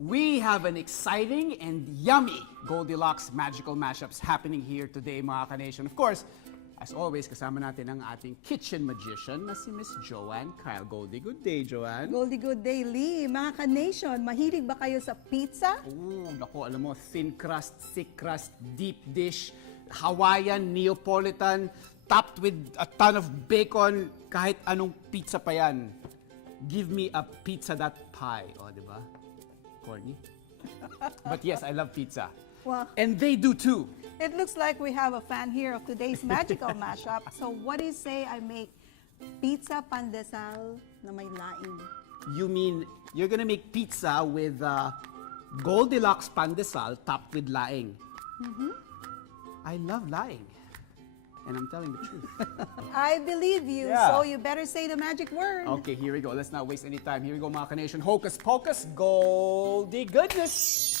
We have an exciting and yummy Goldilocks magical mashups happening here today, mga ka-nation. Of course, as always, kasama natin ang ating kitchen magician na si Miss Joanne Kyle Goldie. Good day, Joanne. Goldie, good day, Lee. Mga ka-nation, mahilig ba kayo sa pizza? Oh, naku, alam mo, thin crust, thick crust, deep dish, Hawaiian, Neapolitan, topped with a ton of bacon, kahit anong pizza pa yan. Give me a pizza that pie. O, di ba? Corny. But yes, I love pizza. Well, And they do too. it looks like we have a fan here of today's magical mashup. So what do you say I make pizza pandesal na may laing? You mean you're gonna make pizza with Goldilocks pandesal topped with laing? I love laing. And I'm telling the truth. I believe you, Yeah. so you better say the magic word. Okay, here we go. Let's not waste any time. Here we go, mga ka-nation. Hocus pocus, Goldie goodness.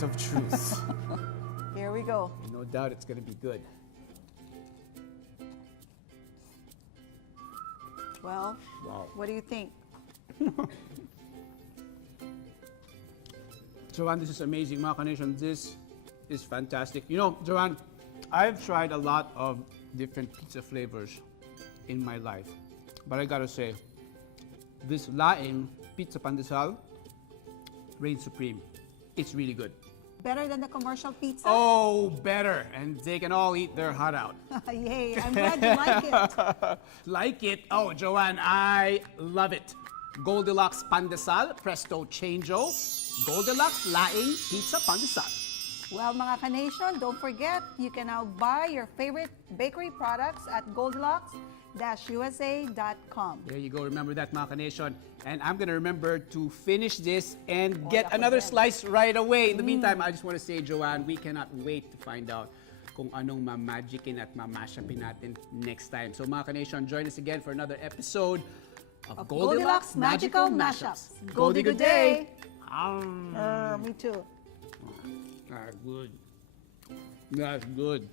Of truth. Here we go. No doubt it's gonna be good. Well, Wow. what do you think? Joanne, this is amazing, mga ka-nation. This is fantastic. You know, Joanne, I've tried a lot of different pizza flavors in my life. But I gotta say, this laing pizza pandesal reigns supreme. It's really good. Better than the commercial pizza? Oh, better. And they can all eat their heart out. Yay, I'm glad you like it. Like it? Oh, Joanne, I love it. Goldilocks Pandesal, Presto Changeo, Goldilocks Laing Pizza Pandesal. Well, mga ka-nation, don't forget, you can now buy your favorite bakery products at goldilocks-usa.com. There you go. Remember that, mga ka-nation. And I'm gonna remember to finish this and get another slice right away. In the meantime, I just want to say, Joanne, we cannot wait to find out kung anong mamagicin at mamashapin natin next time. So, mga ka-nation, join us again for another episode of Goldilocks Magical Mashups. Goldie, good day. Me too. That's good. That's good.